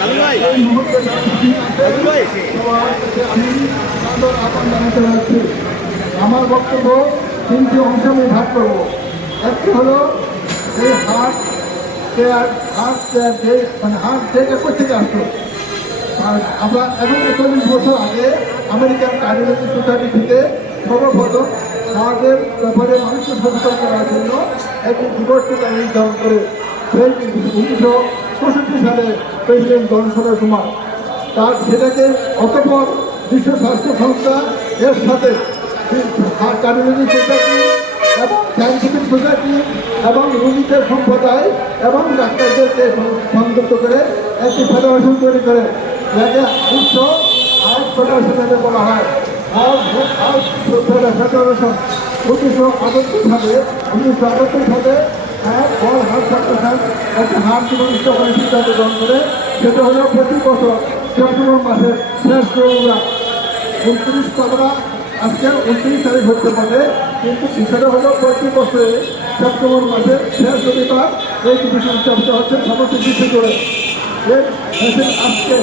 এই আমি আমার বক্তব্য তিনটি অংশ আমি ভাগ করব। একটি হলো এই heart care heart care day মানে হার্ট আসতো আর আমরা এখন চল্লিশ বছর আগে আমেরিকান কার্ডিওলজি সোসাইটি সর্বপ্রথম হার্টের ব্যাপারে মানুষকে সচেতন করার জন্য একটি দিবসকে নির্ধারণ করে। উনিশশো চৌষট্টি সালে প্রেসিডেন্ট জনসনের সময় তার সেটাকে অতপর বিশ্ব স্বাস্থ্য সংস্থা এর সাথে কার্ডিওলজি সোসাইটি সায়েন্টিফিক সোসাইটি এবং রোগীদের সম্প্রদায় এবং ডাক্তারদেরকে সংযুক্ত করে একটি ফেডারেশন তৈরি করে, যাকে বিশ্ব আর্ট ফেডারেশন বলা হয়। ফেডারেশন উনিশশো আটাত্তর সালে, উনিশশো আটাত্তর সালে এক ওয়ার্ল্ড হার্ট ফেডারেশন একটা হার্ট জীবনিষ্ঠ করে সিদ্ধান্ত গ্রহণ করে, সেটা হলো প্রতি বছর সেপ্টেম্বর মাসের শেষ প্রোগ্রাম উনত্রিশ পাবনা আজকে উনত্রিশ তারিখ হতে পারে, কিন্তু বিষয়টা হলো প্রতি বছরে সেপ্টেম্বর মাসের শেষ রবিবার এই দিবস উদযাপিত হচ্ছে সমস্ত বিশ্ব জুড়ে এর দেশের আজকে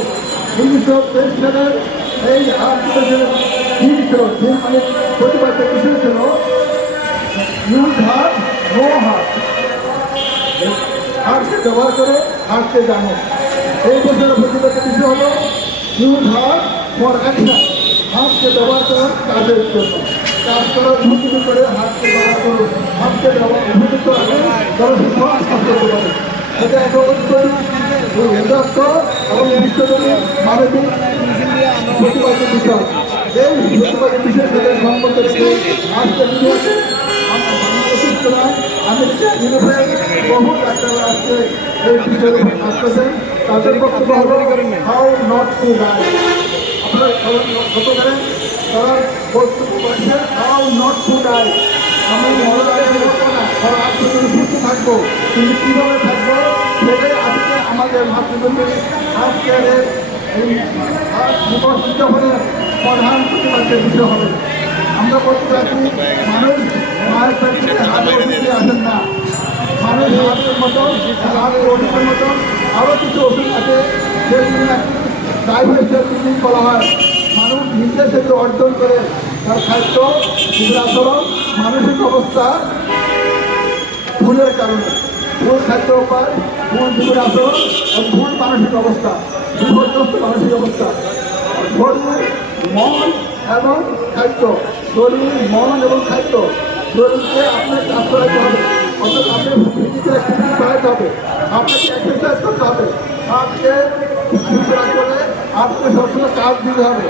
উনিশশো তেইশ সালের এই মানে প্রতিবাদের ব্যবহার করে হার্টকে জানো এই বছরের প্রতিবাদের বিষয় হলো। ইউজ হার্ট ফর অ্যাকশন হাতকে ব্যবহার করার কাজের জন্য। কাজ করার উপযোগী করে হাতকে ব্যবহার করুন হাতকে ব্যবহার করতে পারে। এটা অত্যন্ত এবং বিশ্বজনীন মানবিক বিষয় এই আমেরিকা বহু ডাক্তাররা আজকে তাদের হাউ নট টু ডাই আপনারা লক্ষ্য করেন তারা হাউ নট টু ডাই আমি মনে রাখব না তারা আজকে সুস্থ থাকব কিন্তু কীভাবে থাকব সেটাই আজকে আমাদের প্রধান প্রতিবাদের বিষয় হবে আমরা বলতে চাচ্ছি, মানুষ, মায়ের পেট থেকে মানুষ মতন আরও কিছু ওষুধ আছে যেগুলো নাকি ডায়াবেটিসের ট্রিটমেন্ট করা হয় মানুষ নিজে সেটি অর্জন করে তার খাদ্য আচরণ মানসিক অবস্থা ভুলের কারণে ভুল খাদ্য উপায় ভুল জীবন এবং ভুল মানসিক অবস্থা বিপর্যস্ত মানসিক অবস্থা শরীর মন এবং খাদ্য শরীর মন এবং খাদ্য শরীরকে আপনার কাজ করাতে অর্থাৎ আপনি ফিজিক্যাল অ্যাক্টিভিটি করাতে হবে আপনাকে এক্সারসাইজ করতে হবে। আপনি আপনাকে রাখতে হলে আপনাকে সবসময় কাজ দিতে হবে।